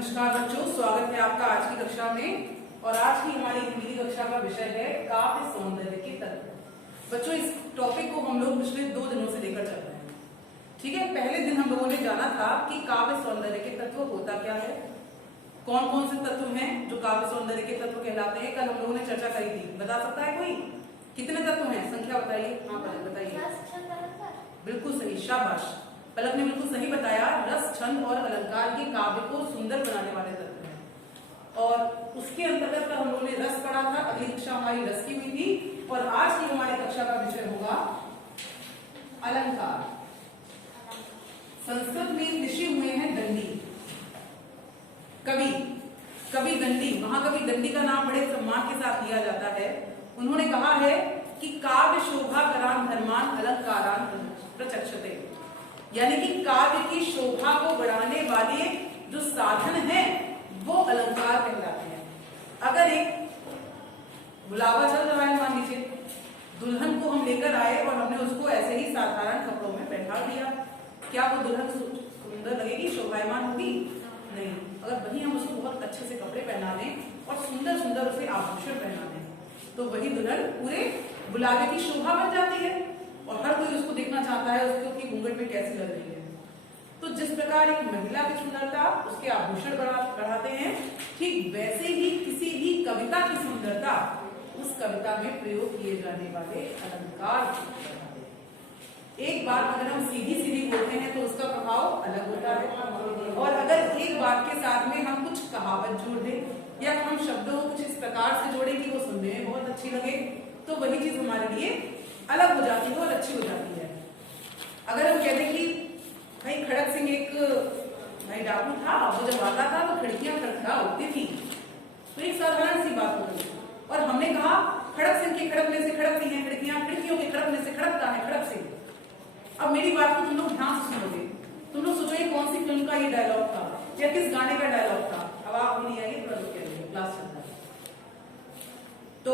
नमस्कार बच्चों, स्वागत है आपका आज की कक्षा में। और आज की हमारी हिंदी कक्षा का विषय है काव्य सौंदर्य के तत्व। बच्चों, इस टॉपिक को हम लोग पिछले 2 दिनों से लेकर चल रहे हैं। ठीक है, पहले दिन हम लोगों ने जाना था कि काव्य सौंदर्य के तत्व होता क्या है, कौन कौन से तत्व हैं जो काव्य सौंदर्य के तत्व कहलाते हैं। कल हम लोगों ने चर्चा करी थी। बता सकता है कोई कितने तत्व हैं? संख्या बताइए। हाँ बताइए। बिल्कुल सही, शाबाश। पलक ने बिल्कुल सही बताया। रस, छंद और अलंकार ये काव्य को सुंदर बनाने वाले तत्व हैं। और उसके अंतर्गत कल हम लोगों ने रस पढ़ा था। अगली कक्षा हमारी रस की हुई थी और आज की हमारी कक्षा का विषय होगा अलंकार। संस्कृत में ऋषि हुए हैं दंडी, कवि दंडी। महाकवि दंडी का नाम बड़े सम्मान के साथ लिया जाता है। उन्होंने कहा है कि काव्य शोभा करान धर्मान अलंकारान प्रचक्षते, यानी कि काव्य की शोभा को बढ़ाने वाले जो साधन हैं वो अलंकार कहलाते हैं। अगर एक बुलावा चल रहा है, मान लीजिए दुल्हन को हम लेकर आए और हमने उसको ऐसे ही साधारण कपड़ों में बैठा दिया, क्या वो दुल्हन सुंदर लगेगी, शोभायमान होगी? नहीं। अगर वही हम उसको बहुत अच्छे से कपड़े पहना दें और सुंदर सुंदर उसे आभूषण पहना दें तो वही दुल्हन पूरे बुलावे की शोभा बन जाती है और हर कोई उसको देखना चाहता है उसकी घूंघट में कैसी लग रही है। तो जिस प्रकार एक महिला की सुंदरता उसके आभूषण बढ़ाते हैं, ठीक वैसे ही किसी भी कविता की सुंदरता उस कविता में प्रयोग किए जाने वाले अलंकार। एक बात अगर हम सीधी सीधी बोलते हैं तो उसका प्रभाव अलग होता है, और अगर एक बात के साथ में हम कुछ कहावत जोड़ दें या हम शब्दों को कुछ इस प्रकार से जोड़ें कि वो सुनने में बहुत अच्छी लगे तो वही चीज हमारे लिए अलग हो जाती है और अच्छी हो जाती है। अगर हम कहते कि भाई खड़क सिंह एक भाई डाकू था, वो जब आता था तो खिड़कियां खड़खड़ा उठती थी, तो एक साधारण सी बात हो गई। और हमने कहा खड़क सिंह के खड़कने से खड़कती हैं खिड़कियां, खिड़कियों के खड़कने से खड़कता है खड़क सिंह। अब मेरी बात को तुम लोग ध्यान से सुनोगे। तुम लोग सोचो ये कौन सी फिल्म का ये डायलॉग था या किस गाने का डायलॉग था। अब आप नहीं आइए, थोड़ा रुक जाइए, क्लास चल रहा है। तो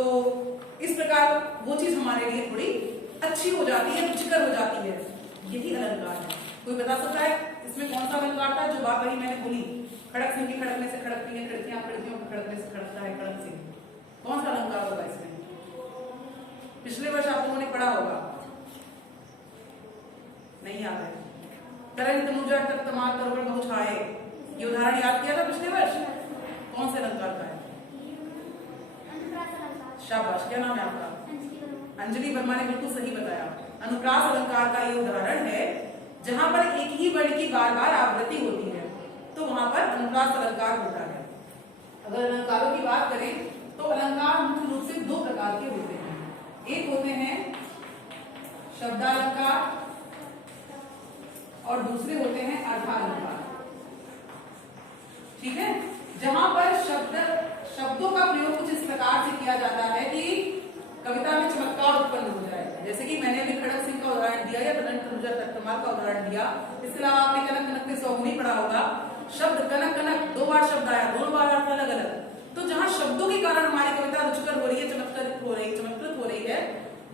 इस प्रकार वो चीज हमारे लिए थोड़ी अच्छी हो जाती है, रुचिकर हो जाती है। यही अलंकार है। कोई बता सकता है इसमें कौन सा अलंकार था? जो बात वही मैंने बोली, खड़क सिंह के खड़कने से खड़कती है खिड़कियां, खिड़कियों के खड़कने से खड़कता है खड़क सिंह। कौन सा अलंकार होगा इसमें? पिछले वर्ष आप लोगों ने पढ़ा होगा, नहीं याद है? तरंग तनुजा तक तमाम तरोड़ बहु छाए, ये उदाहरण याद किया था पिछले वर्ष? कौन से अलंकार का है? शाबाश, क्या नाम है आपका? अंजलि वर्मा ने बिल्कुल सही बताया। अनुप्रास अलंकार का ये उदाहरण है। जहां पर एक ही वर्ण की बार बार आवृत्ति होती है तो वहां पर अनुप्रास अलंकार होता है। अगर अलंकारों की बात करें तो अलंकार मुख्य रूप से 2 प्रकार के होते हैं। एक होते हैं शब्दालंकार और दूसरे होते हैं अर्थालंकार। ठीक है, जहां पर शब्दों का प्रयोग कुछ इस प्रकार से किया जाता है कि कविता में चमत्कार उत्पन्न हो जाए। जैसे कि मैंने अभी खड़क सिंह का उदाहरण दिया या तरंग तनुजा तमाल का उदाहरण दिया। इसके अलावा आपने कनक कनक में सौगुनी पढ़ा होगा। शब्द कनक कनक 2 बार शब्द आया, 2 बार अर्थ अलग अलग। तो जहां शब्दों के कारण हमारी कविता रुचिकर हो रही है, चमत्कृत हो रही है,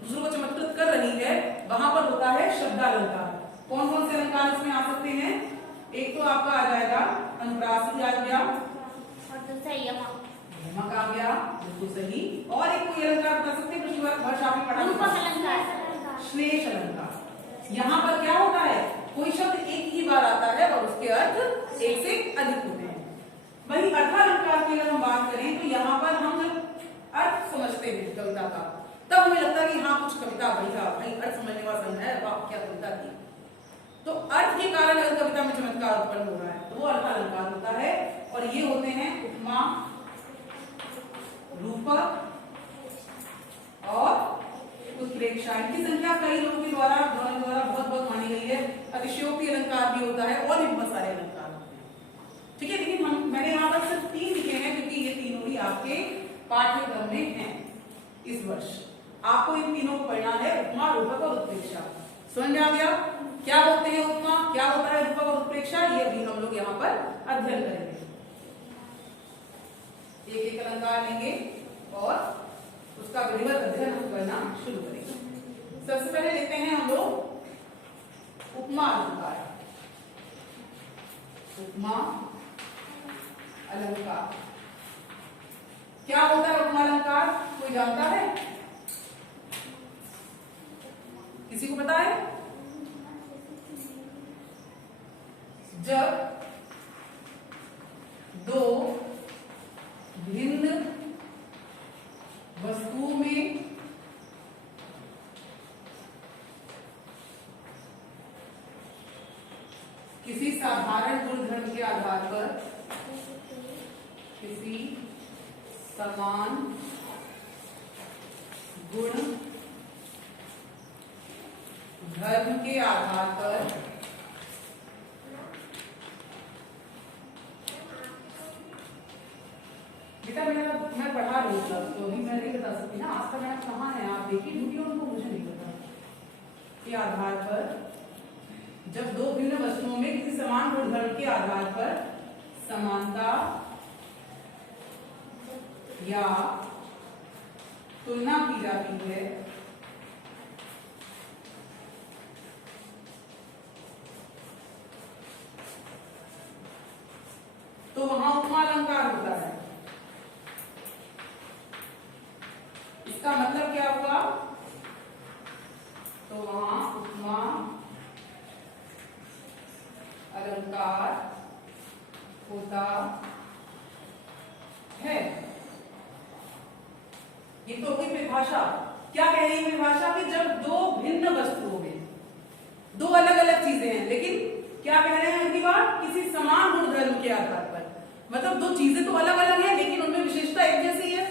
दूसरों को चमत्कृत कर रही है, वहां पर होता है शब्दालंकार। कौन कौन से अलंकार इसमें आ सकते हैं? एक तो आपका आ जाएगा अनुप्रास आ गया, यमक आ गया, बिल्कुल सही। और एक कोई अलंकार बता सकते हैं? पिछली वर्ष आपने पढ़ा श्लेष अलंकार। यहाँ पर क्या होता है, कोई शब्द एक ही बार आता है और उसके अर्थ एक से अधिक होते हैं। वही अर्थालंकार की अगर हम बात करें तो यहाँ पर हम जब अर्थ समझते हैं कविता का तब हमें लगता है कि हाँ कुछ कविता भाई अर्थ समझने वाला संघ है, वाह क्या कविता थी। तो अर्थ के कारण अगर कविता में चमत्कार उत्पन्न हो रहा है तो वो अर्थालंकार होता है। और ये होते हैं उपमा, रूपक और उत्प्रेक्षा। इनकी संख्या कई लोगों के द्वारा बहुत मानी गई है। अतिशयोक्ति अलंकार भी होता है और भी बहुत सारे अलंकार होते हैं। ठीक है, लेकिन मैंने यहाँ पर सिर्फ 3 लिखे हैं क्योंकि ये तीनों ही आपके पाठ्यक्रम में हैं इस वर्ष। आपको इन तीनों को पढ़ना है, उपमा, रूपक और उत्प्रेक्षा। समझ में आ गया क्या होते हैं उपमा, क्या होता है रूपक और उत्प्रेक्षा? ये भी हम लोग यहाँ पर अध्ययन करेंगे। एक एक अलंकार लेंगे और उसका विधिवत अध्ययन हम करना शुरू करेंगे। सबसे पहले लेते हैं हम लोग उपमा अलंकार। उपमा अलंकार। क्या होता है उपमा अलंकार, कोई जानता है? किसी को पता है? जब दो भिन्न वस्तुओं में किसी साधारण गुणधर्म के आधार पर किसी समान गुण धर्म के आधार पर बेटा मैं पढ़ा रही हूँ तो अभी मैं नहीं बता सकती ना, आज का मैडम कहाँ है, आप देखिए ड्यूटी उनको, मुझे नहीं पता। के आधार पर जब दो भिन्न वस्तुओं में किसी समान गुणधर्म के आधार पर समानता या तुलना की जाती है तो वहां उपमा अलंकार होता है। इसका मतलब क्या हुआ, तो वहां उपमा अलंकार होता है। ये तो होगी परिभाषा। क्या कह रही है परिभाषा कि जब दो भिन्न वस्तुओं में दो अलग अलग चीजें हैं, लेकिन क्या कह रहे हैं उनकी बात, किसी समान गुणधर्म के आधार पर, मतलब दो चीजें तो अलग अलग हैं लेकिन उनमें विशेषता एक जैसी है,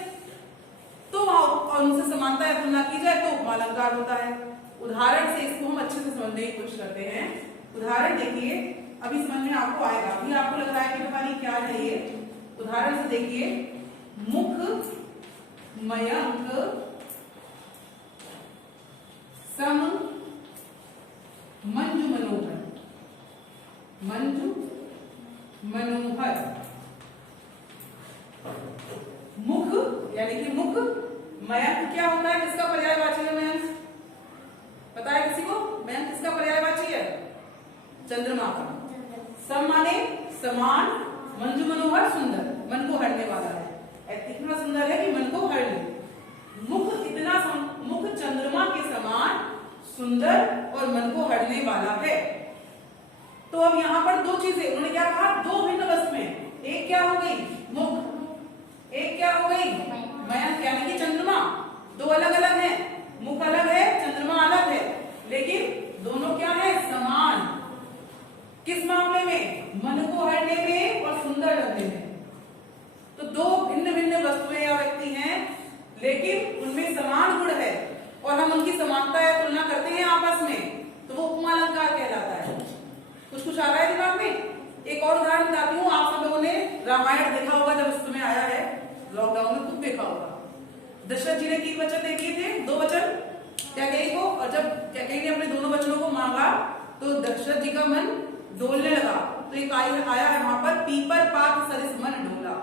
तो वहां उनसे समानता या तुलना की जाए तो उपमा अलंकार होता है। उदाहरण से इसको हम अच्छे से समझने की कोशिश करते हैं। उदाहरण देखिए, अभी समझ में आपको आएगा, अभी आपको लग रहा है कि पता नहीं क्या है ये। उदाहरण से देखिए, मुख मयंक सम मंजू मनोहर। मंजू मनोहर, मुख यानी कि मुख, मयंक क्या होता है, किसका पर्यायवाची है मयंक, पता है किसी को? मयंक किसका पर्यायवाची है? चंद्रमा का। सम माने समान, मंजू मनोहर सुंदर, मन को हरने वाला है, इतना सुंदर है कि मन को हर ले। मुख इतना मुख चंद्रमा के समान सुंदर और मन को हरने वाला है। तो अब यहाँ पर दो चीजें, उन्होंने क्या कहा, दो भिन्न वस्तुएं, एक क्या हो गई मुख, एक क्या हो गई मयंक यानी कि चंद्रमा। दो अलग अलग हैं, मुख अलग है, चंद्रमा अलग है, लेकिन दोनों क्या है, समान। किस मामले में? मन को हरने में और सुंदर लगने में। तो दो भिन्न भिन्न वस्तुएं या व्यक्ति हैं लेकिन उनमें समान गुण है और हम उनकी समानता या तुलना करते हैं आपस में, तो वो उपमा अलंकार कहलाता है। कुछ आ रहा है दिमाग में? एक और उदाहरण बताती हूँ। आप सब लोगों ने रामायण देखा होगा, जब उस समय आया है, लॉकडाउन में खूब देखा होगा। दशरथ जी ने 3 वचन दे दिए थे, 2 वचन कैकेयी को, और जब कैकेयी ने अपने दोनों वचनों को मांगा तो दशरथ जी का मन डोलने लगा। तो एक आया है वहां पर, पीपर पात सरिस मन डोला।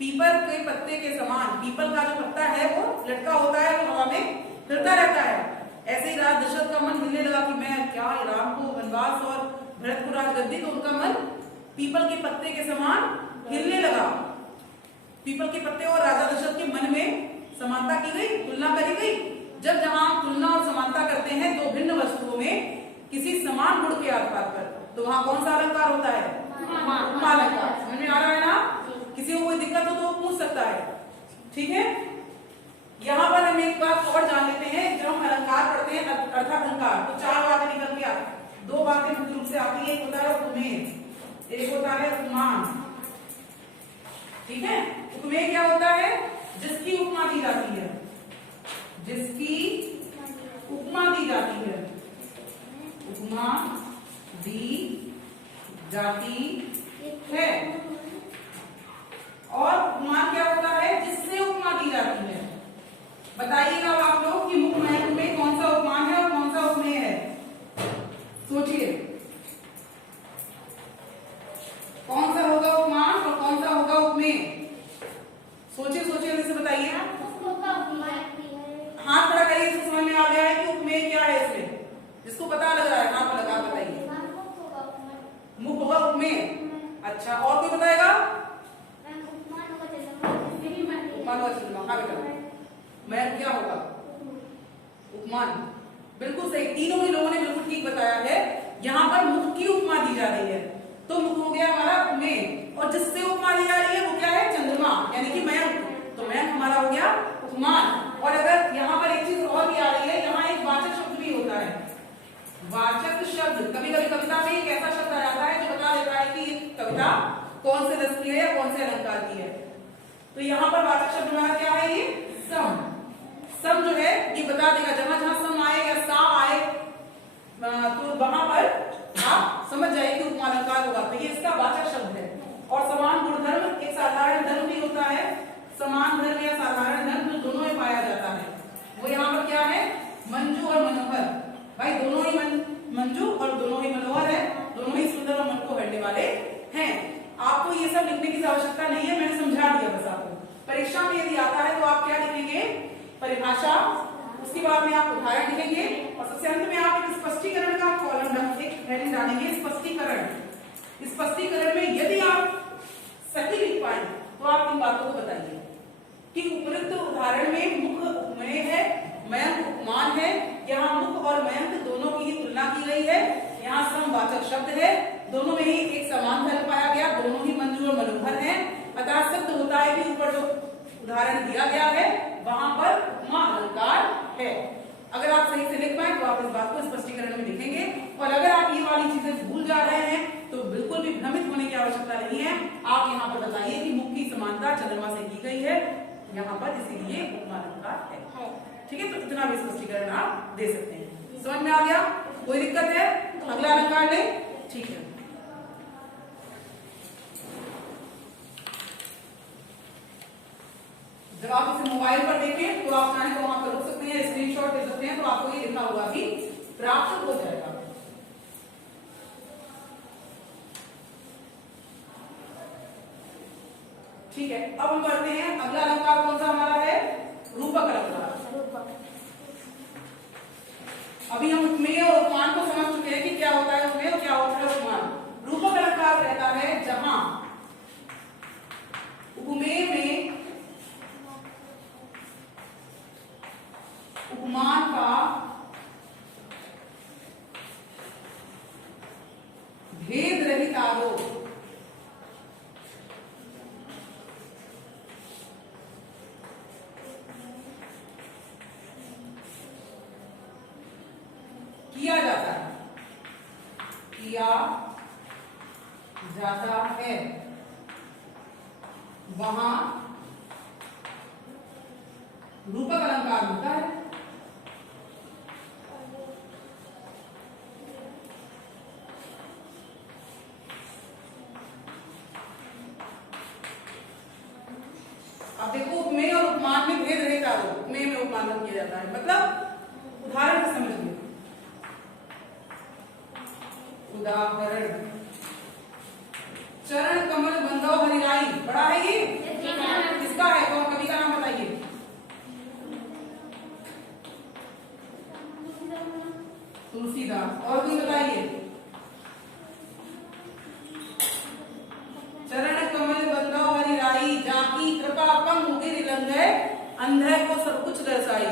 पीपर के पत्ते के समान, पीपल का जो पत्ता है वो लटका होता है, वो हवा में हिलता रहता है। ऐसे ही राज दशरथ का मन हिलने लगा कि मैं क्या, राम को वनवास और भरत को राजगद्दी, तो उनका मन पीपल के पत्ते के समान हिलने लगा। पीपल के पत्ते और राजा दशरथ के मन में समानता की गई, तुलना करी गई। जब जहां तुलना और समानता करते हैं दो भिन्न वस्तुओं में किसी समान गुण के आधार पर, तो वहां कौन सा अलंकार होता है? उपमा अलंकार। समझ में आ रहा है ना? किसी को कोई दिक्कत हो तो वो पूछ सकता है, ठीक है। यहाँ पर हम एक बात और जान लेते हैं, जब हम अलंकार पढ़ते हैं अर्थालंकार, तो 4 बातें निकल के आती, 2 बातें मुख्य रूप से आती है। एक होता है उपमेय, एक होता है उपमान, ठीक है। उपमेय क्या होता है? जिसकी उपमा दी जाती है, जिसकी उपमा दी जाती है, उपमा दी जाती है। और उपमान क्या होता है? जिससे उपमा दी जाती है। बताइएगा आप लोग कि मुख मयंक में कौन सा उपमान है और कौन सा उपमेय है? सोचिए, कौन सा होगा उपमान और कौन सा होगा उपमेय? सोचिए सोचिए, जैसे बताइए। हाथ खड़ा करिए, इसको समझ में आ गया है कि उपमेय क्या है इसमें? जिसको पता लग रहा है हाथ में लगा बताइए। मुख होगा उपमेय। अच्छा, और कोई बताएगा? उपमान और चंद्रमा। हाँ बेटा, मयंक क्या होगा? उपमान। बिल्कुल सही, तीनों ही लोगों ने बिल्कुल ठीक बताया है। यहाँ पर मुख की उपमा दी जा रही है, तो मुख हो गया हमारा उपमेय, और जिससे उपमा दी जा रही है वो क्या है? चंद्रमा, यानी कि मयंक। तो मयंक हमारा हो गया उपमान। और अगर यहाँ पर एक चीज और भी आ रही है, यहाँ एक वाचक शब्द भी होता है। वाचक शब्द कभी कभी कविता में एक ऐसा शब्द आ जाता है जो बता देता है कि ये कविता कौन से रस की है या कौन से अलंकार की है। तो यहाँ पर वाचक शब्द हमारा क्या है? ये सम। सम जो है ये बता देगा, जहां जहां सम आए या सा आए तो वहां पर आप समझ जाइए कि उपमा अलंकार होगा। तो ये इसका वाचक शब्द है। और समान गुणधर्म एक साधारण धर्म भी होता है। समान धर्म या साधारण धर्म दोनों में पाया जाता है। वो यहाँ पर क्या है? मंजू और मनोहर। भाई दोनों ही मंजू और दोनों ही मनोहर है, दोनों ही सुंदर और मन को हरने वाले हैं। आपको ये सब लिखने की आवश्यकता नहीं है, मैंने समझा दिया बस आपको। परीक्षा में यदि आता है तो आप क्या लिखेंगे? परिभाषा, उसके बाद में आप उदाहरण लिखेंगे, और सबसे अंत में आप एक स्पष्टीकरण का कॉलम एक हेडिंग डालेंगे, स्पष्टीकरण। स्पष्टीकरण में यदि आप सही लिख पाए तो आप इन बातों को बताइए कि उपयुक्त उदाहरण में मुख उपमेय है, मयंक उपमान है। यहाँ मुख और मयंक दोनों की ही तुलना की गई है। यहाँ समवाचक शब्द है, दोनों में ही एक समान धर्म पाया गया, दोनों ही मंजू और मनोहर हैं। अतः सिद्ध होता है कि ऊपर जो उदाहरण दिया गया है वहां पर उपमा अलंकार है। अगर आप सही से लिख पाए तो आप इस बात को स्पष्टीकरण में लिखेंगे। और अगर आप ये वाली चीजें भूल जा रहे हैं तो बिल्कुल भी भ्रमित होने की आवश्यकता नहीं है। आप यहाँ पर बताइए कि मुख की समानता चंद्रमा से की गई है यहाँ पर, इसीलिए उपमा अलंकार है। ठीक है, तो इतना भी स्पष्टीकरण आप दे सकते हैं। समझ में आ गया? कोई दिक्कत है? अगला अलंकार ले। ठीक है, जब आप इसे मोबाइल पर देखें तो आप चाहें तो वहां पर रुक सकते हैं, स्क्रीनशॉट ले सकते हैं, तो आपको ये लिखा हुआ भी प्राप्त हो जाएगा। ठीक है, अब हम पढ़ते हैं अगला अलंकार कौन सा हमारा है? रूपक अलंकार। अभी हम उपमेय और उपमान को समझ चुके हैं कि क्या होता है उपमेय और क्या होता है उपमान। रूपक अलंकार कहता है जहां उपमेय में उपमान का भेद रहित आरोप किया जाता है, वहां रूपक अलंकार होता है। अब देखो उपमेय और उपमान में भेद रहता है। उपमेय में उपमान किया जाता है, मतलब उदाहरण से समझिए। उदाहरण, चरण कमल बंधो हरिराई। बड़ा है ये? किसका है? कौन कवि का नाम बताइए? तुलसीदास। और कोई बताइए? चरण कमल बंधो हरिराई, जाकी कृपा कम मुगिर लंघे, अंधे को सब कुछ दर्शाई।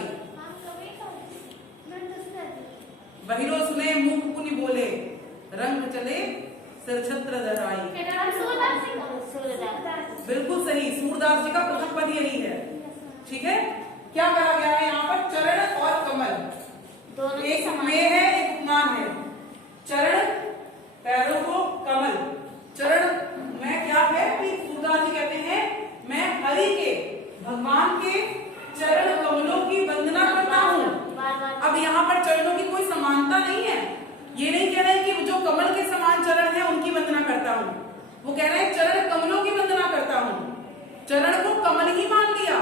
बहिरो सुने मुख पुनि बोले, रंग चले सिर छत्र धराई। बिल्कुल सही, सूरदास जी का प्रथम पद यही है। ठीक है, क्या कहा गया है यहाँ पर? चरण और कमल, एक उपमेय है एक उपमान है। चरण पैरों को, कमल चरण में क्या है कि सूरदास जी कहते हैं मैं हरि के, भगवान के चरण कमलों की वंदना करता हूँ। अब यहाँ पर चरणों की कोई समानता नहीं है। ये नहीं कह रहे कि जो कमल के समान चरण है उनकी वंदना करता हूँ, वो कह रहे हैं चरण कमलों की वंदना करता हूँ। चरण को कमल ही मान लिया।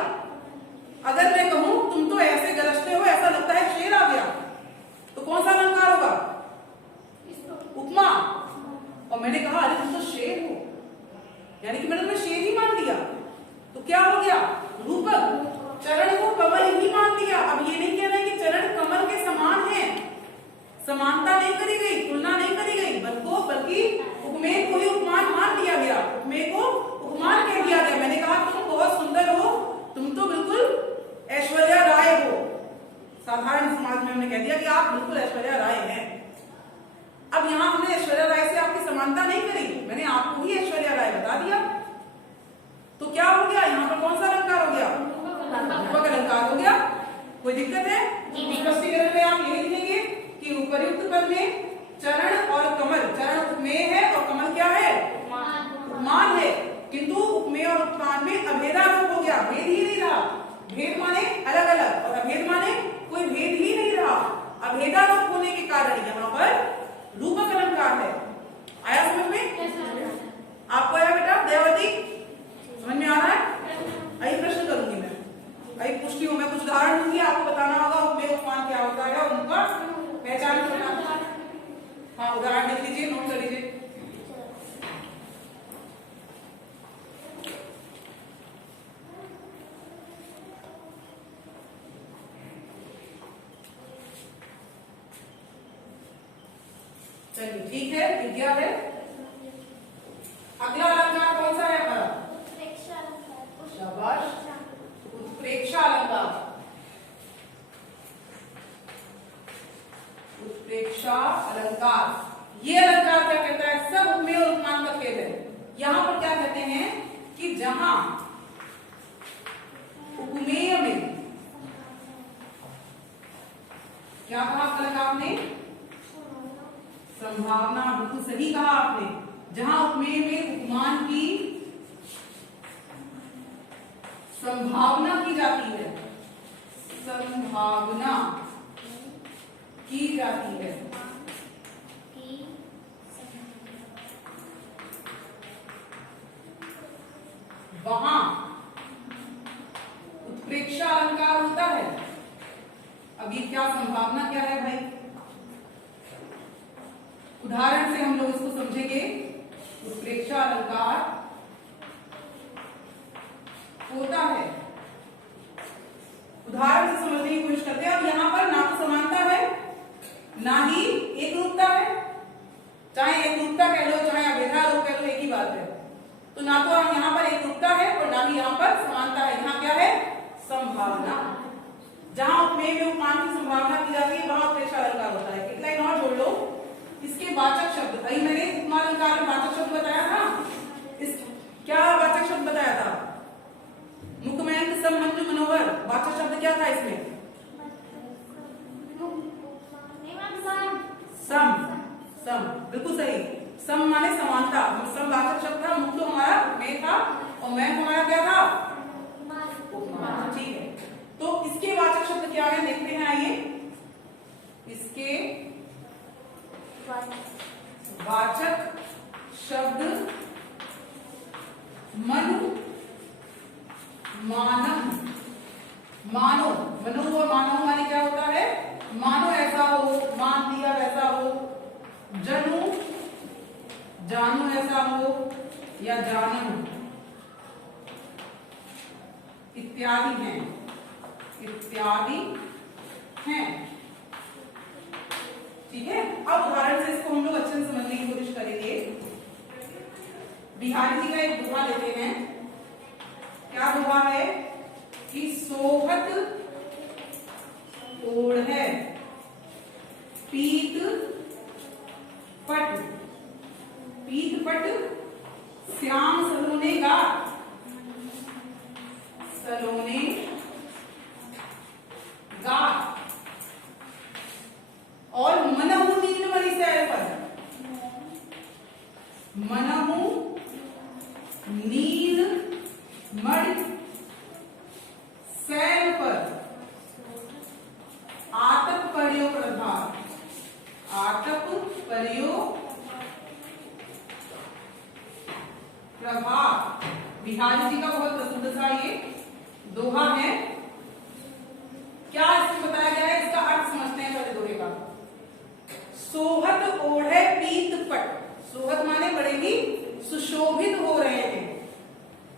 अगर मैं कहूं तुम तो ऐसे गरजते हो, ऐसा लगता है शेर आ गया, तो कौन सा अलंकार होगा? उपमा। और मैंने कहा अरे तुम तो शेर हो, यानी कि मैंने शेर ही मान लिया, तो क्या हो गया? रूपक। चरण को कमल ही मान लिया। अब ये नहीं कह रहे कि चरण कमल के समान है, समानता नहीं करी गई, तुलना नहीं करी गई, बल्कि उपमेय को ही उपमान मान लिया गया, उपमेय को उपमान कह दिया गया। मैंने कहा तुम बहुत सुंदर हो, तुम तो समानता नहीं करी, मैंने आपको ही ऐश्वर्या राय बता दिया। तो क्या हो गया यहाँ पर, कौन सा अलंकार हो गया, रूपक अलंकार हो गया। कोई दिक्कत है? स्पष्टीकरण में आप यही लिखेंगे कि उपर्युक्त पद में चरण और कमल, चरण उपमेय है और कमल क्या है, उपमान है, किंतु उपमेय और उपमान में अभेदारोप हो गया, भेद ही नहीं रहा। भेद माने अलग अलग और अभेद माने कोई भेद ही नहीं रहा। अभेदारोप होने के कारण यहाँ पर रूपक अलंकार है। आया समझ में? आपको आया बेटा? दयावती समझ में आ रहा है? अभी प्रश्न करूंगी मैं, अभी पूछती हूँ मैं, कुछ उदाहरण दूंगी, आपको बताना होगा उपमेय उपमान क्या होता है और उनका पहचान करना। हाँ, उदाहरण लिख लीजिए, नोट कर लीजिए। चलिए ठीक है, लिख गया है। अगला अलंकार कौन सा है हमारा? शाबाश, उत्प्रेक्षा अलंकार। उत्प्रेक्षा अलंकार, ये अलंकार क्या कहता है, सब उपमेय और उपमान का खेल है। यहां पर क्या कहते हैं कि जहां उपमेय में, क्या कहा अलंकार ने, संभावना, बिल्कुल सही कहा आपने। जहां उपमेय में उपमान की संभावना की जाती है, संभावना की जाती है, वहां उत्प्रेक्षा अलंकार होता है। अब ये क्या संभावना क्या है भाई, उदाहरण से हम लोग इसको समझेंगे। उत्प्रेक्षा अलंकार होता है, उदाहरण से समझने की कोशिश करते हैं। अब यहाँ पर ना तो समानता है ना ही एक रूपता है, चाहे एक रूपता कह लो चाहे अभेदारोप कह लो, एक ही बात है। तो ना तो यहाँ पर एक रूपता है और ना ही यहाँ पर समानता है, यहाँ क्या है, संभावना। जहां उपमेय में उपमान की संभावना की जाती है वहां उत्प्रेक्षा अलंकार होता है। एक लाइन और जोड़ लो, इसके वाचक शब्द, अभी मैंने उपमा अलंकार में वाचक शब्द बताया था, इस क्या वाचक शब्द बताया था, मुखमयंक सम मंजू मनोहर, वाचक शब्द क्या था इसमें, सम, सम, बिल्कुल सही। सम माने समानता, सम वाचक शब्द था, मुख तो हमारा उपमेय था और मैं हमारा क्या था, उपमा। ठीक है, तो इसके वाचक शब्द क्या है देखते हैं, आइए। इसके वाचक शब्द मनु, मानव, मानो, मनु और मानव माने क्या होता है, मानो ऐसा हो, मान दिया वैसा हो, जनु, जानू ऐसा हो या जानू इत्यादि हैं, इत्यादि हैं। ठीक है, अब उदाहरण से इसको हम लोग अच्छे से समझने की कोशिश करेंगे। बिहारी जी का एक दोहा लेते हैं। क्या दोहा है कि सोहत ओढ़े पीत पट, पीत पट श्याम सलोने गात, सलोने गात, और मनहु नीलमणि सैल पर, मनहु नील मणि सैल पर, आतप पर्यो प्रभात, आतप पर्यो प्रभात। बिहारी जी का बहुत प्रसिद्ध सा ये दोहा है। क्या इसमें बताया गया है, इसका अर्थ समझते हैं पहले दोहे का। सोहत ओढ़े पीत पट, सोहत माने बड़े ही सुशोभित हो रहे हैं,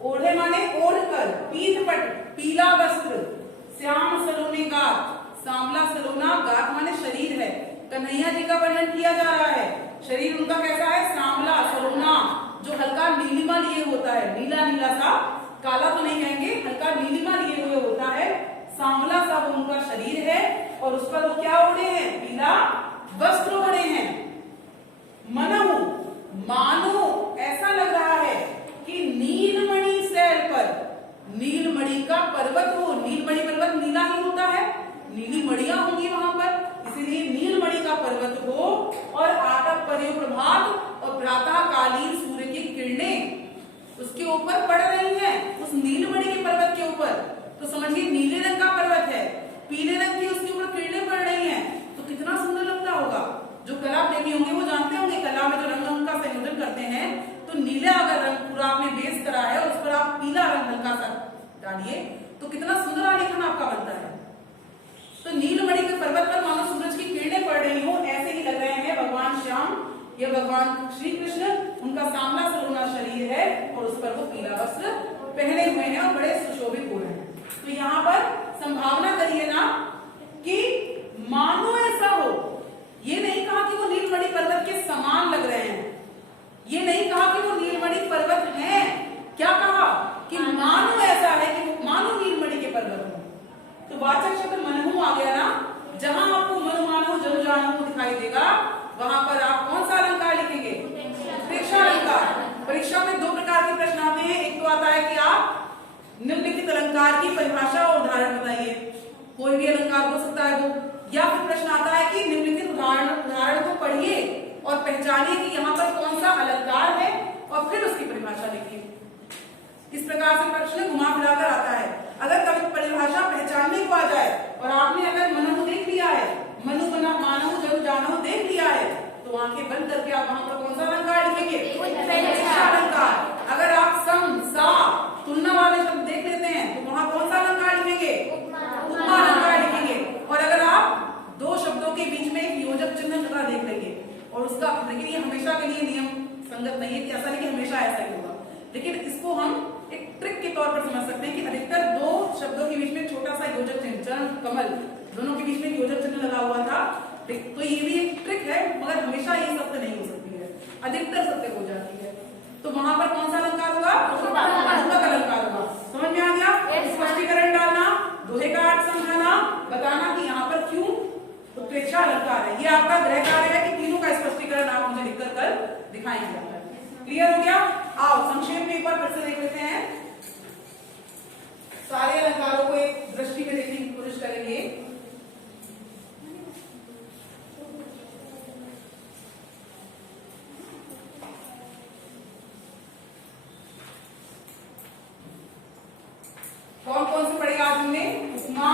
ओढ़े माने ओढ़कर, पीत पट पीला वस्त्र, श्याम सलोने गात, सांवला सलोना, गात माने शरीर है। कन्हैया जी का वर्णन किया जा रहा है, शरीर उनका कैसा है, सांवला सलोना, जो हल्का नीलिमा लिए होता है, नीला नीला सा, काला तो नहीं कहेंगे, हल्का नीलिमा लिए हुए होता है, सांवला सा वो उनका शरीर है और उस पर वो क्या ओढ़े हैं, पीला वस्त्र ओढ़े हैं। मनहु, मानो ऐसा लग रहा है कि नीलमणि शैल पर नीलमणि का पर्वत हो। नीलमणि पर्वत नीला ही होता है, नीली मणियां होंगी वहां पर, इसीलिए नीलमणि का पर्वत हो और आतप पर्यो प्रभात और प्रातःकालीन सूर्य की किरणें उसके ऊपर पड़ रही हैं, उस नीलमणि के पर्वत के ऊपर। तो समझिए नीले रंग का पर्वत है, पीले रंग की उसके ऊपर किरणें पड़ रही हैं, तो कितना सुंदर लगता होगा। जो कला प्रेमी होंगे वो जानते होंगे कला में जो रंग का संयोजन करते हैं, तो नीला अगर रंग पूरा आपने बेस करा है और उस पर आप पीला रंग हल्का सा डालिए तो कितना सुंदर आलेखन आपका बनता है। तो नीलमणि के पर्वत पर मानो सूरज की किरणें पड़ रही हो, ऐसे ही लग रहे हैं भगवान श्याम। ये भगवान श्री कृष्ण, उनका सांवला सलोना शरीर है और उस पर वो पीला वस्त्र पहने हुए हैं और बड़े सुशोभित हो रहे हैं। तो यहाँ पर संभावना करिए ना कि मानो ऐसा हो। ये नहीं कहा कि वो नीलमणि पर्वत के समान लग रहे हैं, ये नहीं कहा कि वो नीलमणि पर्वत है, क्या कहा कि मानो ऐसा है कि मानो नीलमणि के पर्वत हो। तो वाचक शब्द मनहु आ गया ना, जहां आपको मनु मानो जनु जानहु दिखाई देगा वहां पर आप कौन सा अलंकार लिखेंगे? उत्प्रेक्षा अलंकार। परीक्षा में दो प्रकार के प्रश्न आते हैं, एक तो आता है कि आप निम्नलिखित अलंकार की परिभाषा और उदाहरण बताइए, कोई भी अलंकार हो सकता है वो, या फिर प्रश्न आता है कि निम्नलिखित उदाहरण को पढ़िए और पहचानिए कि यहाँ पर कौन सा अलंकार है और फिर उसकी परिभाषा लिखिए। इस प्रकार से प्रश्न घुमा फिराकर आता है। अगर कभी परिभाषा पहचानने को आ जाए और आपने अगर मनहु देख लिया है, मनु बना मानहु जनु जानहु देख लिया है, तो आंखें बंद करके आप वहां पर कौन सा अलंकार लिखेंगे? उत्प्रेक्षा अलंकार। अगर आप सम सा तुलना वाले शब्द देख लेते हैं तो वहां कौन सा अलंकार लिखेंगे? उपमा अलंकार लिखेंगे। और अगर आप दो शब्दों के बीच में एक योजक चिन्ह लगा देख लेंगे और उसका, लेकिन ये हमेशा के लिए नियम संगत नहीं है कि ऐसा नहीं कि हमेशा ऐसा ही होगा, लेकिन इसको हम एक ट्रिक के तौर पर समझ सकते हैं कि अधिकतर दो शब्दों के बीच में छोटा सा योजक चिन्ह, चरण कमल दोनों के बीच में योजक चिन्ह लगा हुआ था, तो ये भी एक ट्रिक है, मगर हमेशा ये सत्य नहीं हो सकती है, अधिकतर सत्य हो जाती है। तो वहां पर कौन सा अलंकार होगा? अनुपक अलंकार होगा। समझ में आ गया? स्पष्टीकरण डालना, दोहे का अर्थ समझाना, बताना कि यहाँ पर क्यों उत्प्रेक्षा अलंकार है। ये आपका गृह कार्य है कि तीनों का स्पष्टीकरण आप मुझे लिखकर कल दिखाएंगे। क्लियर हो गया? आओ संक्षेप में एक बार फिर से देख लेते हैं, सारे अलंकारों को एक दृष्टि में देखने की कोशिश करेंगे। कौन कौन से पढ़े आज हमने? उपमा,